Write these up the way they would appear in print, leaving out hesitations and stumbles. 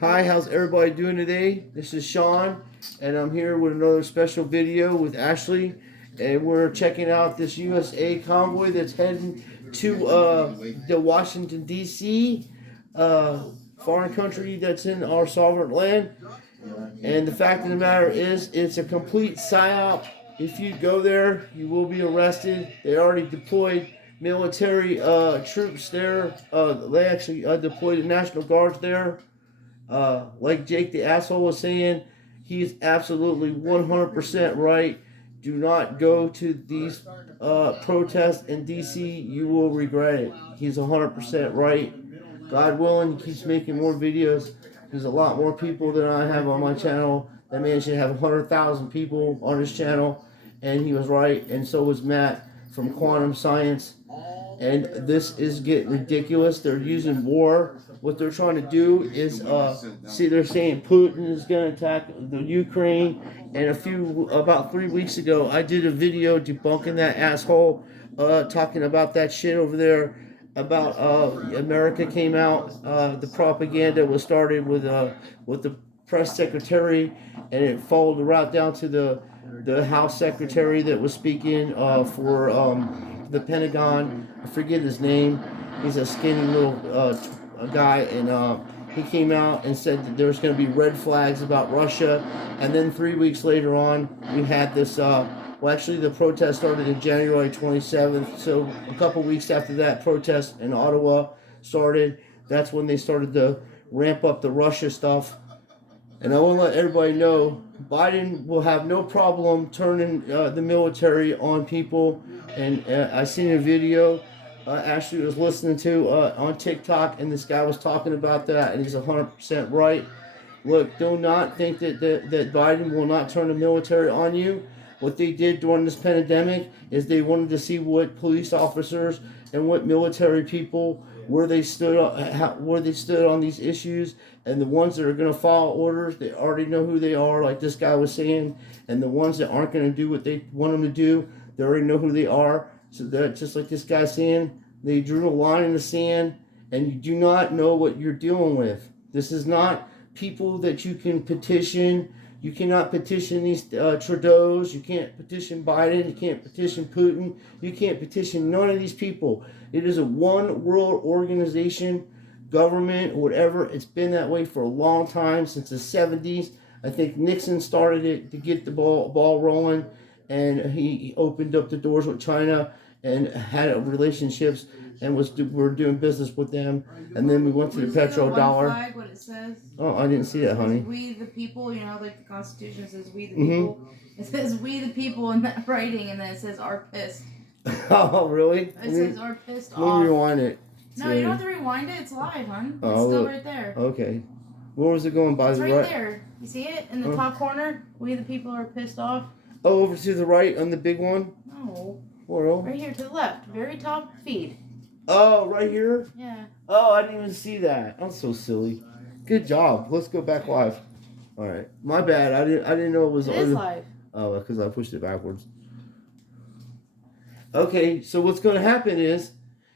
Hi, how's everybody doing today? This is Sean, and I'm here with another special video with Ashley, and we're checking out this USA convoy that's heading to the Washington D.C. Foreign country that's in our sovereign land. And the fact of the matter is, it's a complete psyop. If you go there, you will be arrested. They already deployed military troops there. They actually deployed the National Guards there. Like Jake the asshole was saying, he's absolutely 100% right. Do not go to these protests in DC. You will regret it. He's 100% right. God willing, he keeps making more videos. There's a lot more people than I have on my channel. That man should have 100,000 people on his channel. And he was right. And so was Matt from Quantum Science. And this is getting ridiculous. They're using war. What they're trying to do is, they're saying Putin is going to attack the Ukraine. And about 3 weeks ago, I did a video debunking that asshole, talking about that shit over there. About America came out. The propaganda was started with the press secretary, and it followed right down to the House secretary that was speaking for the Pentagon. I forget his name. He's a skinny little guy, and he came out and said that there's going to be red flags about Russia. And then 3 weeks later on, we had this. Actually, the protest started in January 27th. So a couple weeks after that protest in Ottawa started, that's when they started to ramp up the Russia stuff. And I want to let everybody know, Biden will have no problem turning the military on people. And I seen a video Ashley was listening to on TikTok, and this guy was talking about that, and he's 100% right. Look, do not think that Biden will not turn the military on you. What they did during this pandemic is they wanted to see what police officers and what military people, where they stood on these issues. And the ones that are going to follow orders, they already know who they are, like this guy was saying. And the ones that aren't going to do what they want them to do, they already know who they are. So that, just like this guy's saying, they drew a line in the sand, and you do not know what you're dealing with. This is not people that you can petition. You cannot petition these Trudeaus. You can't petition Biden. You can't petition Putin. You can't petition none of these people. It is a one world organization, government, whatever. It's been that way for a long time, since the 70s. I think Nixon started it to get the ball rolling, and he opened up the doors with China and had relationships and we're doing business with them. And then we went to the petrodollar. Flag, what it says? Oh, I didn't see that, honey. We the people, like the Constitution says we the people. Mm-hmm. It says we the people in that writing, and then it says are pissed. Oh, really? It says are pissed off. Let me rewind it. No, you don't have to rewind it. It's live, hon. It's still right there. Okay. Where was it going? By it's the right? right There. You see it in the top corner? We the people are pissed off. Oh, over to the right on the big one? No. Where? Right here to the left. Very top feed. Oh, right here? Yeah. Oh, I didn't even see that. I'm so silly. Good job. Let's go back live. All right. My bad. I didn't know it was. It is live. Oh, because I pushed it backwards. Okay, so what's going to happen is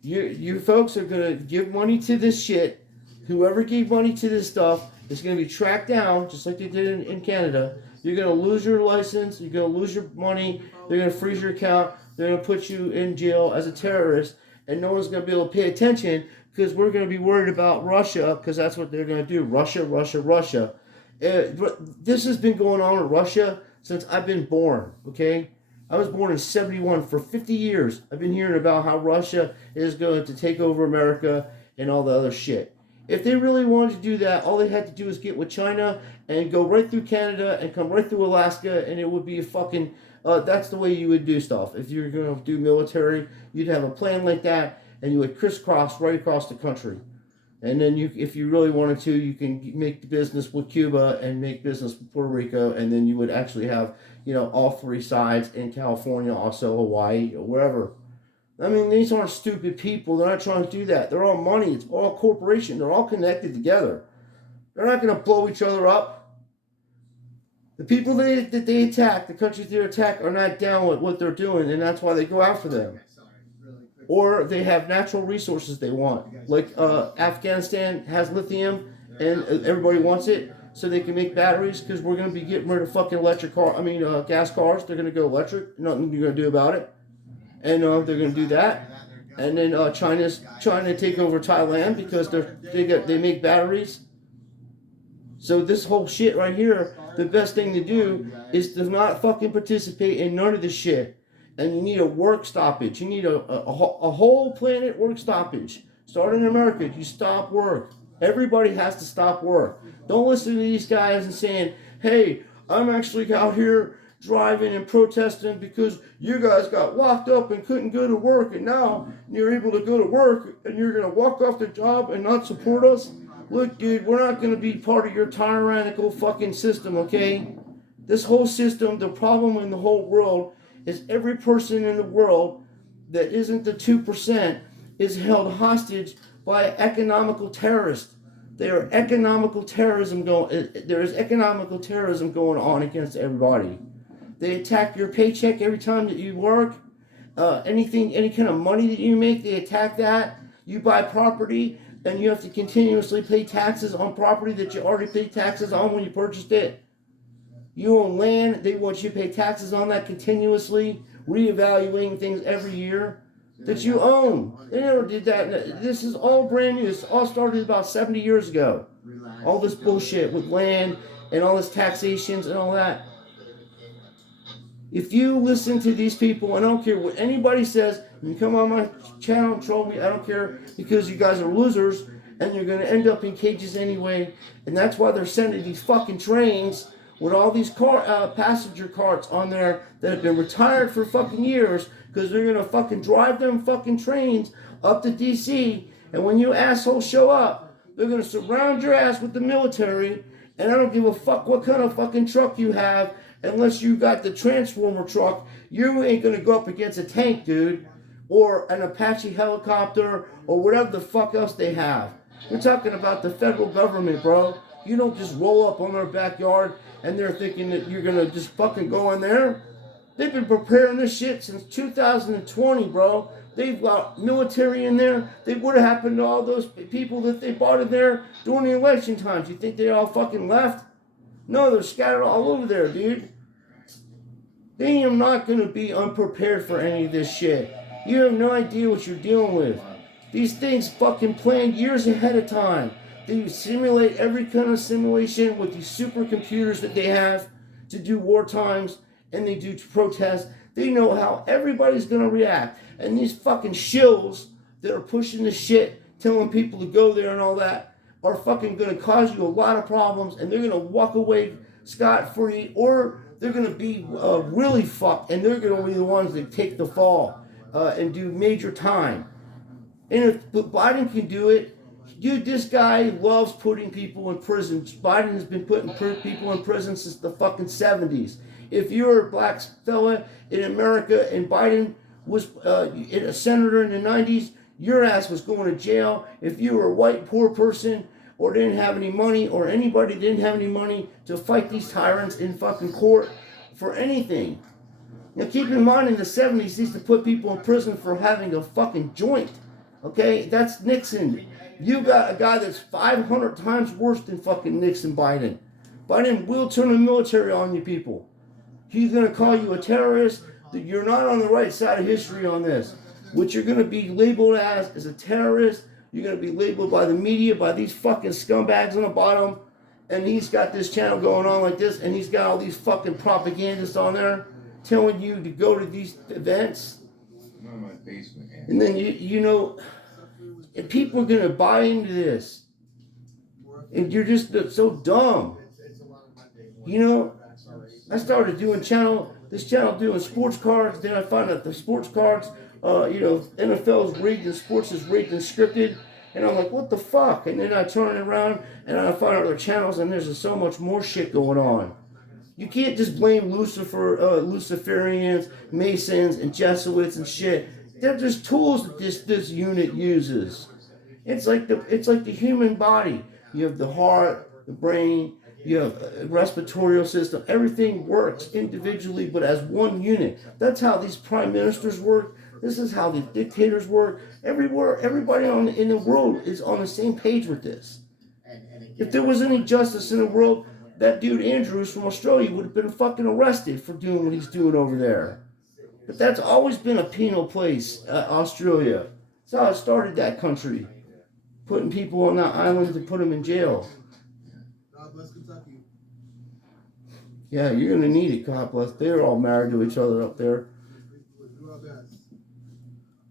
you folks are going to give money to this shit. Whoever gave money to this stuff is going to be tracked down, just like they did in Canada. You're going to lose your license. You're going to lose your money. They're going to freeze your account. They're going to put you in jail as a terrorist. And no one's going to be able to pay attention because we're going to be worried about Russia, because that's what they're going to do. Russia, Russia, Russia. This has been going on in Russia since I've been born, okay? I was born in 71. For 50 years, I've been hearing about how Russia is going to take over America and all the other shit. If they really wanted to do that, all they had to do is get with China and go right through Canada and come right through Alaska, and it would be a fucking... that's the way you would do stuff. If you're going to do military, you'd have a plan like that, and you would crisscross right across the country. And then if you really wanted to, you can make business with Cuba and make business with Puerto Rico, and then you would actually have, all three sides in California, also Hawaii, or wherever. I mean, these aren't stupid people. They're not trying to do that. They're all money. It's all corporation. They're all connected together. They're not going to blow each other up. The people that they attack, the countries they attack, are not down with what they're doing, and that's why they go after them. Or they have natural resources they want. Like Afghanistan has lithium, and everybody wants it so they can make batteries because we're going to be getting rid of fucking gas cars. They're going to go electric. Nothing you're going to do about it. And they're going to do that. And then China's trying to take over Thailand because they make batteries. So this whole shit right here, the best thing to do is to not fucking participate in none of this shit. And you need a work stoppage. You need a whole planet work stoppage. Start in America. You stop work. Everybody has to stop work. Don't listen to these guys and saying, hey, I'm actually out here driving and protesting because you guys got locked up and couldn't go to work, and now you're able to go to work and you're going to walk off the job and not support us? Look, dude, we're not going to be part of your tyrannical fucking system, okay? This whole system, the problem in the whole world is every person in the world that isn't the 2% is held hostage by economical terrorists. There is economical terrorism going on against everybody. They attack your paycheck every time that you work. Any kind of money that you make, they attack that. You buy property, and you have to continuously pay taxes on property that you already paid taxes on when you purchased it. You own land, they want you to pay taxes on that continuously, reevaluating things every year that you own. They never did that. This is all brand new. This all started about 70 years ago. All this bullshit with land and all this taxations and all that. If you listen to these people, I don't care what anybody says, you come on my channel and troll me, I don't care, because you guys are losers and you're going to end up in cages anyway. And that's why they're sending these fucking trains with all these passenger carts on there that have been retired for fucking years, because they're going to fucking drive them fucking trains up to DC. And when you assholes show up, they're going to surround your ass with the military. And I don't give a fuck what kind of fucking truck you have. Unless you got the Transformer truck, you ain't gonna go up against a tank, dude, or an Apache helicopter, or whatever the fuck else they have. We're talking about the federal government, bro. You don't just roll up on their backyard and they're thinking that you're gonna just fucking go in there. They've been preparing this shit since 2020, bro. They've got military in there. They would have happened to all those people that they bought in there during the election times. You think they all fucking left? No, they're scattered all over there, dude. They are not going to be unprepared for any of this shit. You have no idea what you're dealing with. These things fucking planned years ahead of time. They simulate every kind of simulation with these supercomputers that they have to do war times, and they do protest. They know how everybody's going to react. And these fucking shills that are pushing this shit, telling people to go there and all that, are fucking going to cause you a lot of problems, and they're going to walk away scot-free, or they're going to be really fucked, and they're going to be the ones that take the fall and do major time. And if Biden can do it, dude, this guy loves putting people in prison. Biden has been putting people in prison since the fucking 70s. If you're a black fella in America and Biden was a senator in the 90s, your ass was going to jail. If you were a white poor person or didn't have any money, or anybody didn't have any money to fight these tyrants in fucking court for anything. Now keep in mind, in the 70s, they used to put people in prison for having a fucking joint. Okay, that's Nixon. You got a guy that's 500 times worse than fucking Nixon Biden. Biden will turn the military on you people. He's going to call you a terrorist. That you're not on the right side of history on this. What you're going to be labeled as is a terrorist. You're going to be labeled by the media, by these fucking scumbags on the bottom. And he's got this channel going on like this, and he's got all these fucking propagandists on there telling you to go to these events. And then, you know, and people are going to buy into this. And you're just so dumb. You know, I started doing this channel doing sports cards. Then I found out the sports cards, NFL is rigged and sports is rigged and scripted. And I'm like, what the fuck? And then I turn it around and I find other channels, and there's so much more shit going on. You can't just blame Luciferians, Masons, and Jesuits and shit. They're just tools that this unit uses. It's like the human body. You have the heart, the brain, you have a respiratory system. Everything works individually, but as one unit. That's how these prime ministers work. This is how the dictators work. Everybody in the world is on the same page with this. If there was any justice in the world, that dude Andrews from Australia would have been fucking arrested for doing what he's doing over there. But that's always been a penal place, Australia. That's how it started that country. Putting people on that island to put them in jail. Yeah, you're going to need it, God bless. They're all married to each other up there.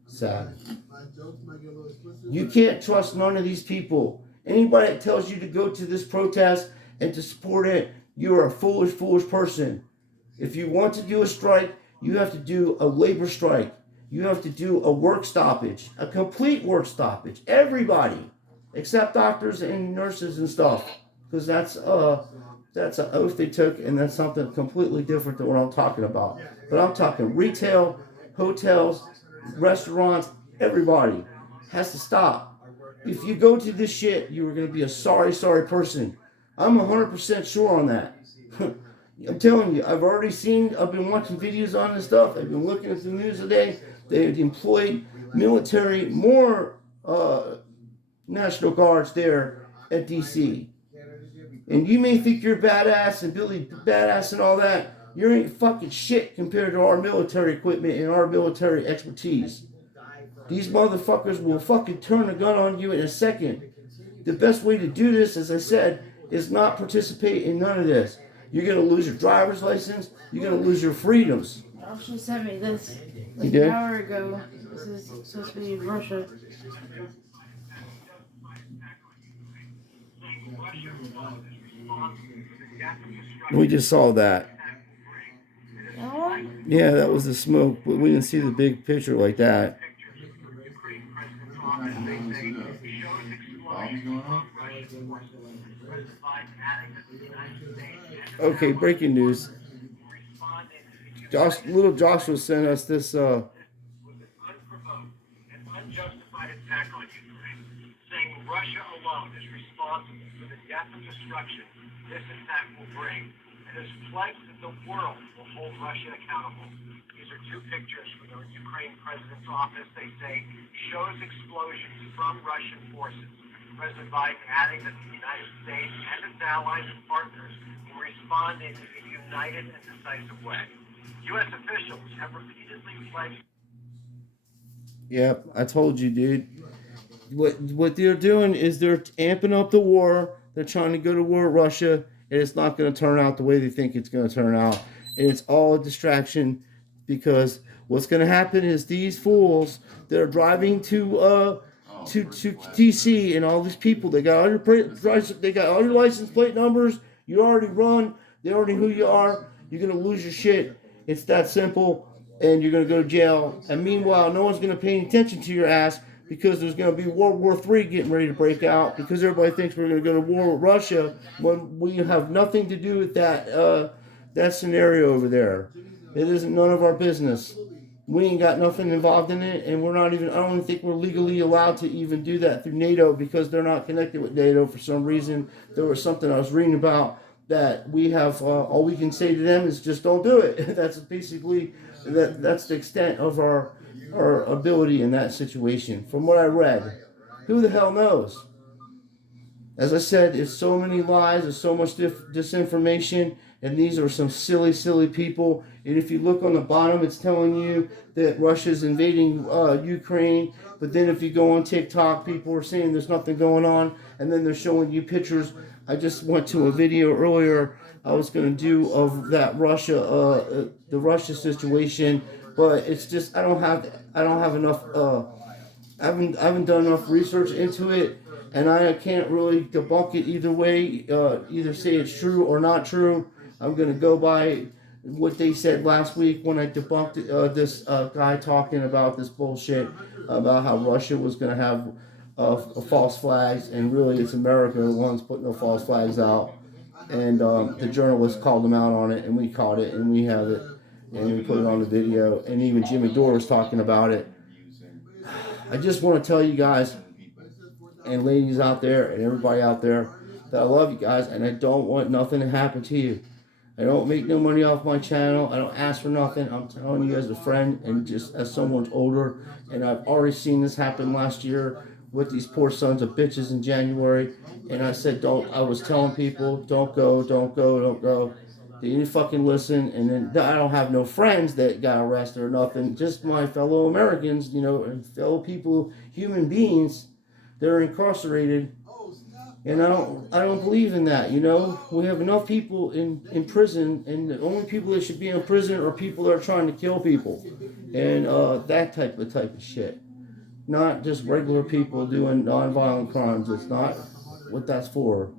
Sad. You can't trust none of these people. Anybody that tells you to go to this protest and to support it, you're a foolish, foolish person. If you want to do a strike, you have to do a labor strike. You have to do a work stoppage, a complete work stoppage. Everybody, except doctors and nurses and stuff, because that's an oath they took, and that's something completely different than what I'm talking about. But I'm talking retail, hotels, restaurants, everybody has to stop. If you go to this shit, you are going to be a sorry, sorry person. I'm 100% sure on that. I'm telling you, I've been watching videos on this stuff. I've been looking at the news today. They've employed more National Guards there at D.C. And you may think you're badass and Billy badass and all that. You ain't fucking shit compared to our military equipment and our military expertise. These motherfuckers will fucking turn a gun on you in a second. The best way to do this, as I said, is not participate in none of this. You're going to lose your driver's license. You're going to lose your freedoms. She sent me this like an hour ago. This is supposed to be Russia. We just saw that. Yeah, that was the smoke, but we didn't see the big picture like that. Okay, breaking news. Little Joshua sent us this. Unjustified attack on Ukraine, saying Russia alone is responsible for the death and destruction this attack will bring, and has pledged that the world will hold Russia accountable. These are two pictures from the Ukraine president's office. They say shows explosions from Russian forces. President Biden adding that the United States and its allies and partners will respond in a united and decisive way. U.S. officials have repeatedly pledged. Yep, I told you, dude. What they're doing is they're amping up the war. They're trying to go to war with Russia, and it's not going to turn out the way they think it's going to turn out. And it's all a distraction, because what's going to happen is these fools that are driving to DC, and all these people, they got all your license plate numbers. You already run. They already know who you are. You're going to lose your shit. It's that simple, and you're going to go to jail. And meanwhile, no one's going to pay any attention to your ass, because there's going to be World War III getting ready to break out, because everybody thinks we're going to go to war with Russia when we have nothing to do with that scenario over there. It isn't none of our business. We ain't got nothing involved in it, and I don't even think we're legally allowed to even do that through NATO, because they're not connected with NATO for some reason. There was something I was reading about that we have, all we can say to them is just don't do it. That's basically, that's the extent of our ability in that situation. From what I read, who the hell knows? As I said, there's so many lies, there's so much disinformation, and these are some silly, silly people. And if you look on the bottom, it's telling you that Russia's invading Ukraine. But then if you go on TikTok, people are saying there's nothing going on, and then they're showing you pictures. I just went to a video earlier I was going to do of that the Russia situation, but it's just I don't have enough. I haven't done enough research into it, and I can't really debunk it either way. Either say it's true or not true. I'm going to go by what they said last week when I debunked this guy talking about this bullshit about how Russia was going to have false flags, and really it's America the ones putting the false flags out. And the journalists called them out on it, and we caught it, and we have it, and we put it on the video, and even Jimmy Dore was talking about it. I just want to tell you guys, and ladies out there, and everybody out there, that I love you guys, and I don't want nothing to happen to you. I don't make no money off my channel. I don't ask for nothing. I'm telling you as a friend, and just as someone's older, and I've already seen this happen last year with these poor sons of bitches in January. And I said, I was telling people, don't go, don't go, don't go. They didn't fucking listen. And then I don't have no friends that got arrested or nothing. Just my fellow Americans, and fellow people, human beings that are incarcerated. And I don't believe in that. We have enough people in prison, and the only people that should be in prison are people that are trying to kill people, and that type of shit. Not just regular people doing nonviolent crimes. It's not what that's for.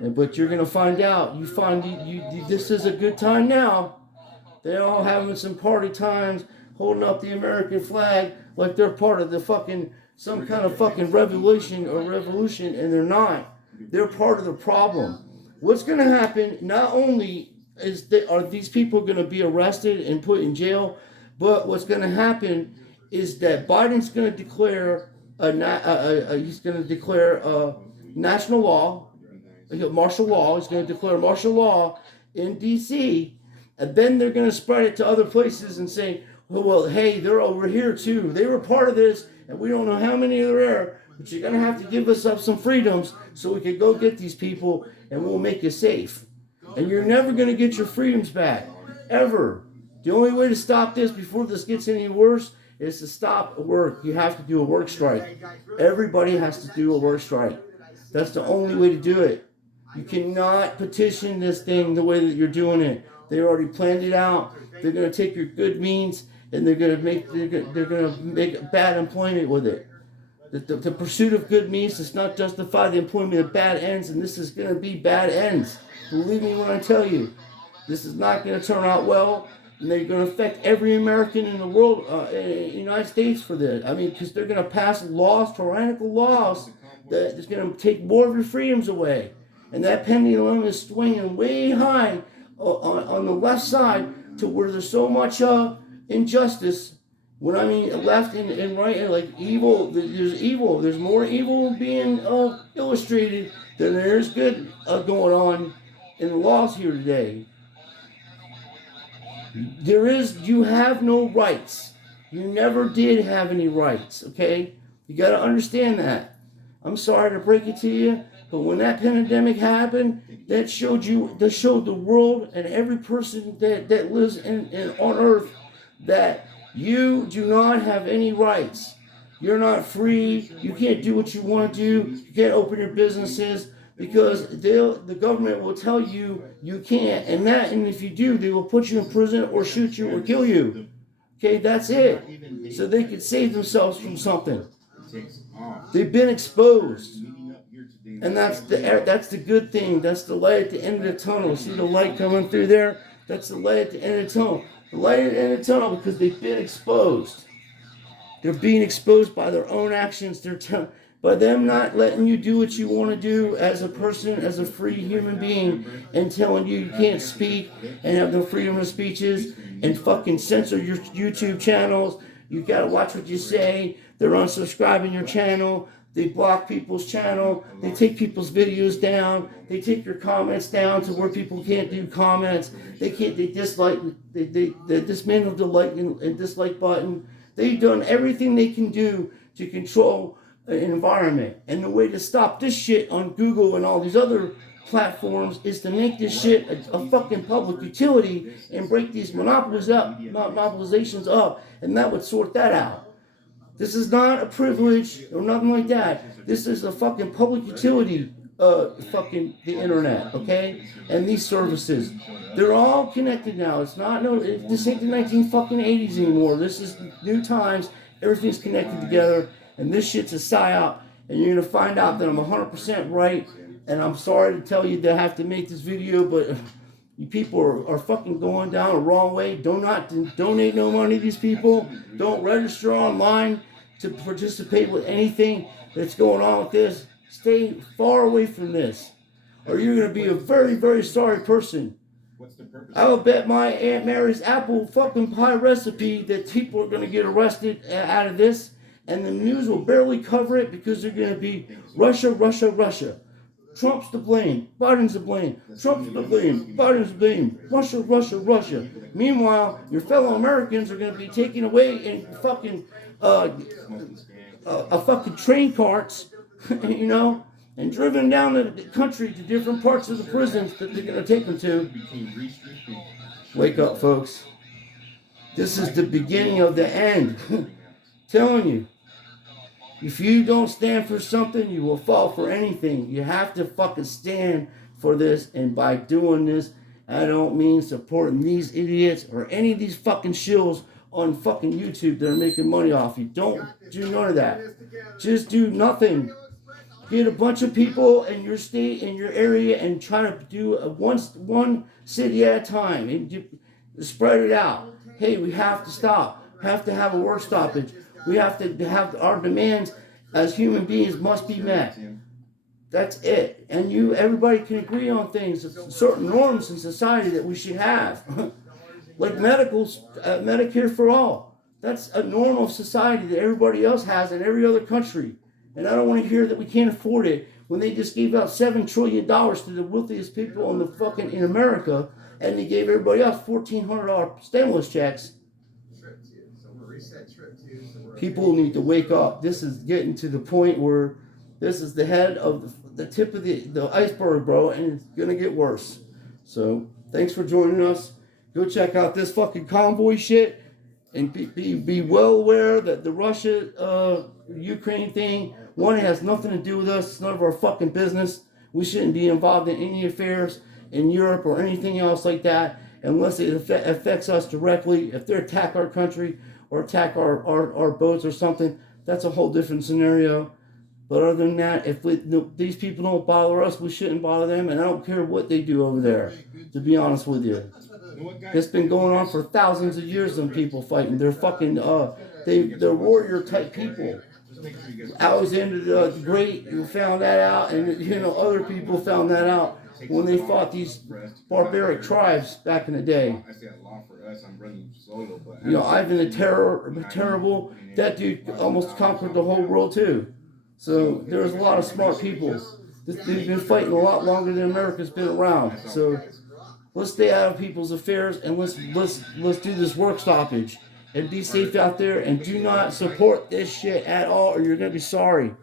But you're gonna find out. You find this is a good time now. They're all having some party times, holding up the American flag like they're part of the fucking some kind of fucking revolution, and they're not. They're part of the problem. What's gonna happen? Not only are these people gonna be arrested and put in jail, but what's gonna happen is that Biden's gonna declare he's gonna declare national law, martial law. He's gonna declare martial law in D.C. And then they're going to spread it to other places and say, well, hey, they're over here too. They were part of this, and we don't know how many are there, but you're going to have to give us up some freedoms so we can go get these people, and we'll make you safe. And you're never going to get your freedoms back, ever. The only way to stop this before this gets any worse is to stop work. You have to do a work strike. Everybody has to do a work strike. That's the only way to do it. You cannot petition this thing the way that you're doing it. They already planned it out. They're going to take your good means and they're going to make bad employment with it. The pursuit of good means does not justify the employment of bad ends, and this is going to be bad ends. Believe me when I tell you, this is not going to turn out well, and they're going to affect every American in the world, in the United States for this. I mean, because they're going to pass laws, tyrannical laws, that is going to take more of your freedoms away. And that pendulum is swinging way high on the left side to where there's so much injustice. When I mean left and right, and like evil, there's evil. There's more evil being illustrated than there's good going on in the laws here today. You have no rights. You never did have any rights, okay? You got to understand that. I'm sorry to break it to you, but when that pandemic happened, that showed the world and every person that lives on earth that you do not have any rights. You're not free. You can't do what you want to do. You can't open your businesses because the government will tell you you can't. And if you do, they will put you in prison or shoot you or kill you. Okay, that's it. So they could save themselves from something. They've been exposed. And that's the good thing. That's the light at the end of the tunnel. See the light coming through there? That's the light at the end of the tunnel. The light at the end of the tunnel because they've been exposed. They're being exposed by their own actions. By them not letting you do what you want to do as a person, as a free human being, and telling you can't speak and have no freedom of speeches and fucking censor your YouTube channels. You gotta watch what you say. They're unsubscribing your channel. They block people's channel. They take people's videos down. They take your comments down to where people can't do comments. They dislike. They dismantle the like and dislike button. They've done everything they can do to control an environment. And the way to stop this shit on Google and all these other platforms is to make this shit a fucking public utility and break these monopolizations up, and that would sort that out. This is not a privilege or nothing like that. This is a fucking public utility, fucking the internet, okay? And these services, they're all connected now. This ain't the 1980s anymore. This is new times. Everything's connected together, and this shit's a Psy-Op. And you're gonna find out that I'm 100% right. And I'm sorry to tell you that I have to make this video, but you people are fucking going down the wrong way. Do not donate no money to these people. Don't register online to participate with anything that's going on with this. Stay far away from this, or you're going to be a very, very sorry person. I will bet my Aunt Mary's apple fucking pie recipe that people are going to get arrested out of this, and the news will barely cover it because they're going to be Russia, Russia, Russia. Trump's to blame. Biden's to blame. Trump's to blame. Biden's to blame. Russia, Russia, Russia. Meanwhile, your fellow Americans are going to be taken away and fucking a fucking train carts, you know, and driven down the country to different parts of the prisons that they're going to take them to. Wake up, folks. This is the beginning of the end. Telling you. If you don't stand for something, you will fall for anything. You have to fucking stand for this. And by doing this, I don't mean supporting these idiots or any of these fucking shills on fucking YouTube that are making money off you. Don't do none of that. Just do nothing. Get a bunch of people in your state, in your area, and try to do one city at a time. And spread it out. Hey, we have to stop. We have to have a work stoppage. We have to have our demands as human beings must be met. That's it. And everybody can agree on things, certain norms in society that we should have. Like Medicare for all. That's a norm of society that everybody else has in every other country. And I don't want to hear that we can't afford it when they just gave out $7 trillion to the wealthiest people in America, and they gave everybody else $1,400 stimulus checks. People need to wake up. This is getting to the point where this is the head of the tip of the iceberg, bro, and it's going to get worse. So, thanks for joining us. Go check out this fucking convoy shit, and be well aware that the Russia-Ukraine thing, one, it has nothing to do with us. It's none of our fucking business. We shouldn't be involved in any affairs in Europe or anything else like that unless it affects us directly. If they attack our country or attack our boats or something, that's a whole different scenario. But other than that, if these people don't bother us, we shouldn't bother them. And I don't care what they do over there, to be honest with you. It's been going on for thousands of years, them people fighting. They're fucking, they're warrior type people. Alexander the Great found that out, and other people found that out when they fought these barbaric tribes back in the day. Ivan the Terrible, that dude almost conquered the whole world too. So there's a lot of smart people. They've been fighting a lot longer than America's been around. So let's stay out of people's affairs, and let's do this work stoppage and be safe out there, and do not support this shit at all, or you're gonna be sorry.